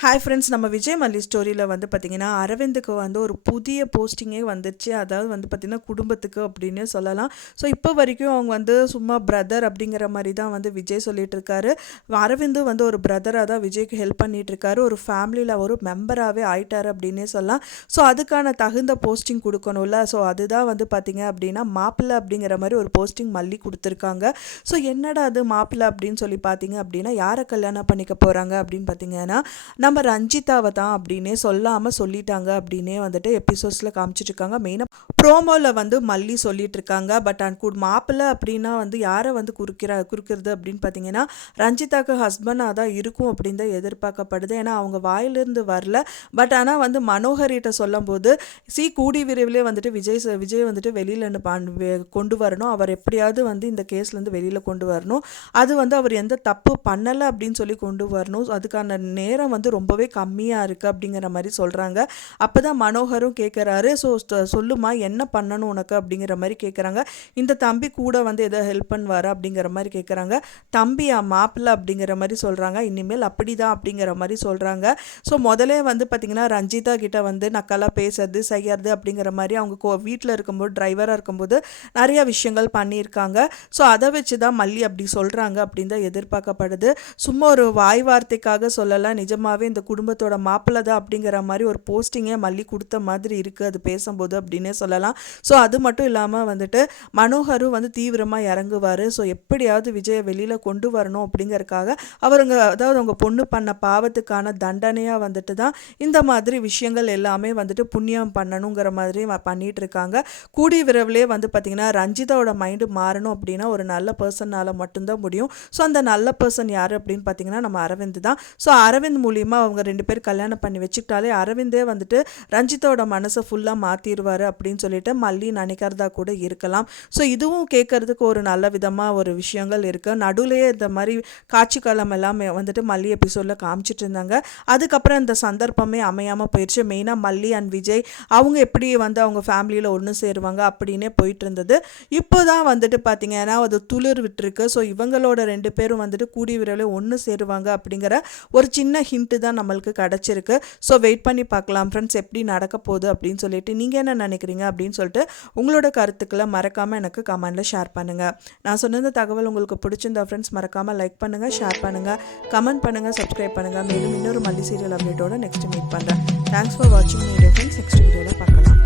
Hi friends, நம்ம விஜய் மல்லி ஸ்டோரியில் வந்து பார்த்திங்கன்னா அரவிந்துக்கு வந்து ஒரு புதிய போஸ்டிங்கே வந்துருச்சு. அதாவது வந்து பார்த்திங்கன்னா குடும்பத்துக்கு அப்படின்னு சொல்லலாம். ஸோ இப்போ வரைக்கும் அவங்க வந்து சும்மா பிரதர் அப்படிங்கிற மாதிரி தான் வந்து விஜய் சொல்லிட்டு இருக்காரு. அரவிந்து வந்து ஒரு பிரதராக தான் விஜய்க்கு ஹெல்ப் பண்ணிட்டு இருக்காரு. ஒரு ஃபேமிலியில் ஒரு மெம்பராகவே ஆயிட்டார் அப்படின்னே சொல்லலாம். ஸோ அதுக்கான தகுந்த போஸ்டிங் கொடுக்கணும்ல. ஸோ அதுதான் வந்து பார்த்திங்க அப்படின்னா மாப்பிள்ளை அப்படிங்கிற மாதிரி ஒரு போஸ்டிங் மல்லி கொடுத்துருக்காங்க. ஸோ என்னடா அது மாப்பிள்ளை அப்படின்னு சொல்லி பார்த்தீங்க அப்படின்னா யாரை கல்யாணம் பண்ணிக்க போகிறாங்க அப்படின்னு பார்த்தீங்கன்னா நம்ம ரஞ்சிதாவை தான் அப்படின்னே சொல்லாமல் சொல்லிட்டாங்க அப்படின்னே வந்துட்டு எபிசோட்ஸில் காமிச்சிட்ருக்காங்க. மெயினாக ப்ரோமோவில் வந்து மல்லி சொல்லிட்டு இருக்காங்க. பட் மாப்பிள்ளை அப்படின்னா வந்து யாரை வந்து குறுக்கிறது அப்படின்னு பார்த்தீங்கன்னா ரஞ்சிதாவுக்கு ஹஸ்பண்டாக தான் இருக்கும் அப்படின்னு தான் எதிர்பார்க்கப்படுது. ஏன்னா அவங்க வாயிலிருந்து வரல. பட் ஆனால் வந்து மனோகர்கிட்ட சொல்லும் போது கூடி விரைவிலே வந்துட்டு விஜய் வந்துட்டு வெளியில் கொண்டு வரணும். அவர் எப்படியாவது வந்து இந்த கேஸ்லேருந்து வெளியில் கொண்டு வரணும். அது வந்து அவர் எந்த தப்பு பண்ணலை அப்படின்னு சொல்லி கொண்டு வரணும். அதுக்கான நேரம் வந்து ரொம்பவே கம்மியாக இருக்குது அப்படிங்கிற மாதிரி சொல்கிறாங்க. அப்போ தான் மனோகரும் கேட்குறாரு. ஸோ சொல்லுமா என்ன பண்ணணும் உனக்கு அப்படிங்கிற மாதிரி கேட்குறாங்க. இந்த தம்பி கூட வந்து எதோ ஹெல்ப் பண்ணுவாரா அப்படிங்கிற மாதிரி கேட்குறாங்க. தம்பியா மாப்பிள்ளை அப்படிங்கிற மாதிரி சொல்கிறாங்க. இனிமேல் அப்படி தான் அப்படிங்கிற மாதிரி சொல்கிறாங்க. ஸோ முதலே வந்து பார்த்திங்கன்னா ரஞ்சிதா கிட்ட வந்து நக்கலாக பேசுறது செய்யறது அப்படிங்கிற மாதிரி அவங்க வீட்டில் இருக்கும்போது டிரைவராக இருக்கும்போது நிறைய விஷயங்கள் பண்ணியிருக்காங்க. ஸோ அதை வச்சு தான் மல்லி அப்படி சொல்கிறாங்க அப்படின்னு தான் எதிர்பார்க்கப்படுது. சும்மா ஒரு வாய் வார்த்தைக்காக சொல்லலாம். நிஜமாகவே இந்த குடும்பத்தோட மாப்பிள்ளை தான் அப்படிங்கிற மாதிரி ஒரு போஸ்டிங்கே மல்லி கொடுத்த மாதிரி இருக்குது அது பேசும்போது அப்படின்னே சொல்லலாம். ஸோ அது மட்டும் இல்லாமல் வந்துட்டு மனோகரும் வந்து தீவிரமாக இறங்குவார். ஸோ எப்படியாவது விஜயை வெளியில் கொண்டு வரணும் அப்படிங்கிறதுக்காக அதாவது அவங்க பொண்ணு பண்ண பாவத்துக்கான தண்டனையாக வந்துட்டு தான் இந்த மாதிரி விஷயங்கள் எல்லாமே வந்துட்டு புண்ணியம் பண்ணணுங்கிற மாதிரி பண்ணிட்டு இருக்காங்க. கூடி விரைவிலே வந்து பார்த்திங்கன்னா ரஞ்சிதாவோட மைண்டு மாறணும் அப்படின்னா ஒரு நல்ல பர்சனால் மட்டும்தான் முடியும். ஸோ அந்த நல்ல பர்சன் யார் அப்படின்னு பார்த்தீங்கன்னா நம்ம அரவிந்த் தான். ஸோ அரவிந்த் மூலியமாக அவங்க 2 பேர் கல்யாணம் பண்ணி வச்சுக்கிட்டாலே அரவிந்தே வந்துட்டு ரஞ்சிதோட மனசை ஃபுல்லாக மாற்றிடுவார் அப்படின்னு சொல்லிட்டு மல்லி நினைக்கிறதா கூட இருக்கலாம். ஸோ இதுவும் கேட்கறதுக்கு ஒரு நல்ல விதமாக ஒரு விஷயங்கள் இருக்குது. நடுவுலையே இந்த மாதிரி காட்சி காலம் எல்லாமே வந்துட்டு மல்லி எபிசோடில் காமிச்சிட்டு இருந்தாங்க. அதுக்கப்புறம் இந்த சந்தர்ப்பமே அமையாமல் போயிடுச்சு. மெயினாக மல்லி அண்ட் விஜய் அவங்க எப்படி வந்து அவங்க ஃபேமிலியில் ஒன்று சேருவாங்க அப்படின்னே போயிட்டு இருந்தது. இப்போ தான் வந்துட்டு பார்த்தீங்கன்னா அது துளிர் விட்டுருக்கு. ஸோ இவங்களோட 2 பேரும் வந்துட்டு கூடி விரைவில் ஒன்று சேருவாங்க அப்படிங்கிற ஒரு சின்ன ஹிண்ட்டு தான் நம்மளுக்கு கிடச்சிருக்கு. ஸோ வெயிட் பண்ணி பார்க்கலாம் ஃப்ரெண்ட்ஸ் எப்படி நடக்க போகுது அப்படின்னு சொல்லிட்டு நீங்கள் என்ன நினைக்கிறீங்க அப்படின்னு சொல்லிட்டு உங்களோட கருத்துக்களை மறக்காமல் எனக்கு கமெண்டில் ஷேர் பண்ணுங்கள். நான் சொன்ன இந்த தகவல் உங்களுக்கு பிடிச்சிருந்தா ஃப்ரெண்ட்ஸ் மறக்காமல் லைக் பண்ணுங்கள், ஷேர் பண்ணுங்கள், கமெண்ட் பண்ணுங்கள், சப்ஸ்கிரைப் பண்ணுங்கள். மேலும் இன்னொரு மல்லி சீரியல் அப்டேட்டோட நெக்ஸ்ட் மீட் பண்ணுறேன். தேங்க்ஸ் ஃபார் வாட்சிங் வீடியோ ஃப்ரெண்ட்ஸ். நெக்ஸ்ட் வீடியோவில் பார்க்கலாம்.